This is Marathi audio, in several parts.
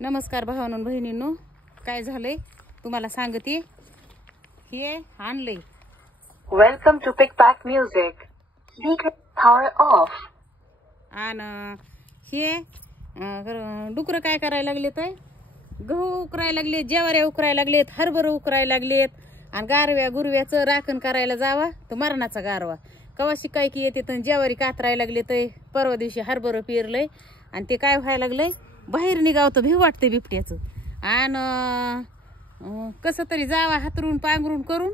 नमस्कार भावांनो बहिणींनो, काय झालंय तुम्हाला सांगते. हे आणलंय. Welcome to pick pack music. Speaker power off. आणि हे डुकर काय करायला लागलेत, गहू उकरायला लागलेत, ज्वाऱ्या उकरायला लागलेत, हरभर उकरायला लागलेत. आणि गारव्या गुरव्याचं राखण करायला जावा तर मरणाचा गारवा. कवा शिकाय की येते तर ज्वारी कातरायला लागलेत. परवा दिवशी हरभर पेरलंय आणि ते काय व्हायला लागलंय, बाहेर निघावतं भीव वाटतंय बिबट्याचं. आणि कसं तरी जावा हातरून पांघरून करून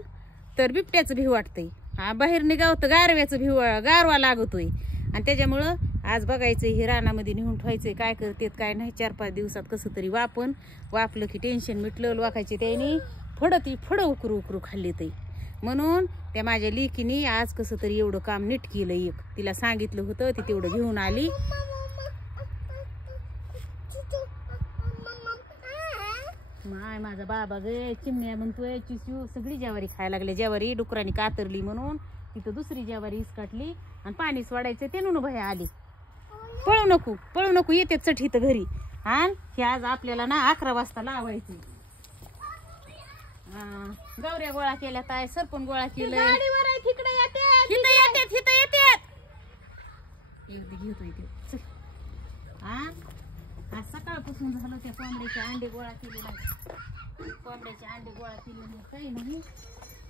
तर बिबट्याचं भीव वाटतंय. बाहेर निघावतं गारव्याचं गारवा लागतोय. आणि त्याच्यामुळं आज बघायचं हे रानामध्ये नेऊन ठेवायचंय. काय करतेत काय नाही, 4-5 दिवसात कसं तरी वापलं की टेन्शन मिटलं. वाकायचे त्याने फडं उकरू खाल्ली ते. म्हणून त्या माझ्या लेकीने आज कसं तरी एवढं काम नीट केलं. एक तिला सांगितलं होतं ती तेवढं घेऊन आली. माय माझा बाबा गे चिमण्या म्हणतोय चिसू सगळी ज्वारी खायला लागले. ज्वारी डुकरांनी कातरली म्हणून तिथं दुसरी ज्वारी इसकाटली आणि पाणी सोडायचं ते नुन भया आली. पळू नको येते चट इथं घरी. आणि हे आज आपल्याला ना 11 वाजता लावायचे. गौऱ्या गोळा केल्या, ताय सरपण गोळा केलं. आज सकाळपासून झालं. त्या कोंबड्याचे अंडे गोळा केले नाही. कोंबड्याचे अंडे गोळा केले नाही काही नाही.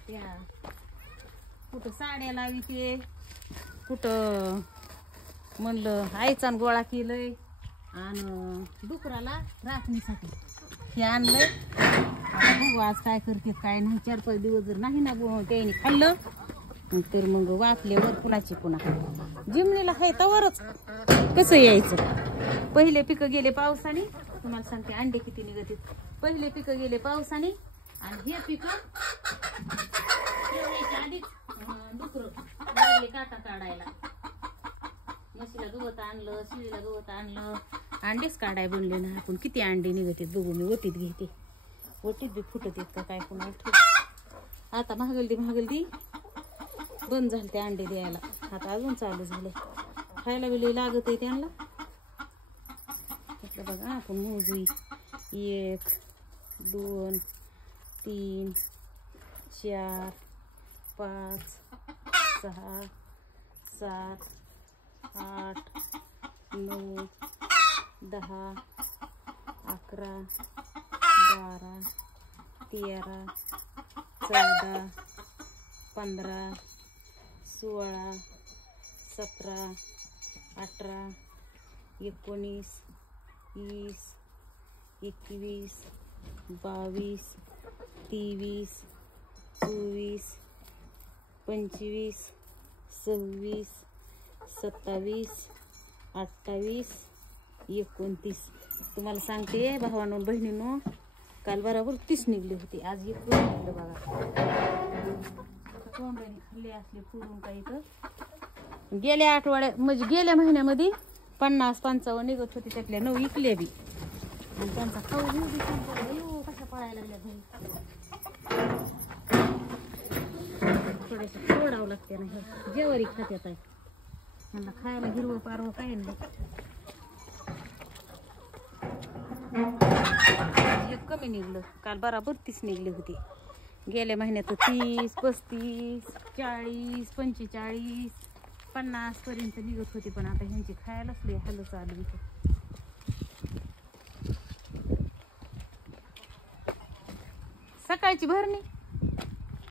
त्या कुठं साड्या लावी ते कुठं म्हणलं आईचान गोळा केलंय. आणि डुकराला राखणीसाठी हे आणलंय. आता बघू आज काय करते काय नाही. 4-5 दिवस जर नाही ना त्याने खाल्लं तर मग वाकल्यावर पुन्हा जिमणीला आहे तवरच कसं यायचं. पहिले पिकं गेले पावसाने. तुम्हाला सांगते अंडे किती निघतील. पहिले पिकं गेले पावसाने आणि हे पिकं आधीच डुकर लागले काटा काढायला. म्हशीला गवत आणलं, शिळीला गवत आणलं, अंडेच काढाय बनले ना. आपण किती अंडे निघते बघू. मी ओटीत घेते. ओटीत बी फुटत येत का काय कोणाला. आता महागलदी बंद झाले ते अंडे द्यायला. आता अजून चालू झाले. खायला बिले लागत आहे त्यांना. बघा आपण मोजू. 1 2 3 4 5 6 7 8 9 10 11 12 13 14 15 16 17 18 19 20 21 22 23 24 25 26 27 28 29. तुम्हाला सांगते भावांनो बहिणींनो, काल बरोबर 30 निघले होते. आज 1 निघलं बघा. कोंबड्याने खाल्ले असले पुरून काही तर. गेल्या आठवड्यात म्हणजे गेल्या महिन्यामध्ये 50-55 निघत होते. त्यातल्या 9 इकले बी. आणि त्यांचा खाऊ घेऊ बी कशा पळायला लागल्या घरी. थोडंसं सोडावं लागते ना. हे जेवारी खात्यात आहे त्यांना खायला हिरवं पारवं काय नाही. एक कमी निघलं. काल बराबर 30 निघले होते. गेल्या महिन्यात 30 35 40 45 50 पर्यंत निघत होते. पण आता ह्यांची खायलाच लय हाल चालू इथे. सकाळची भरणी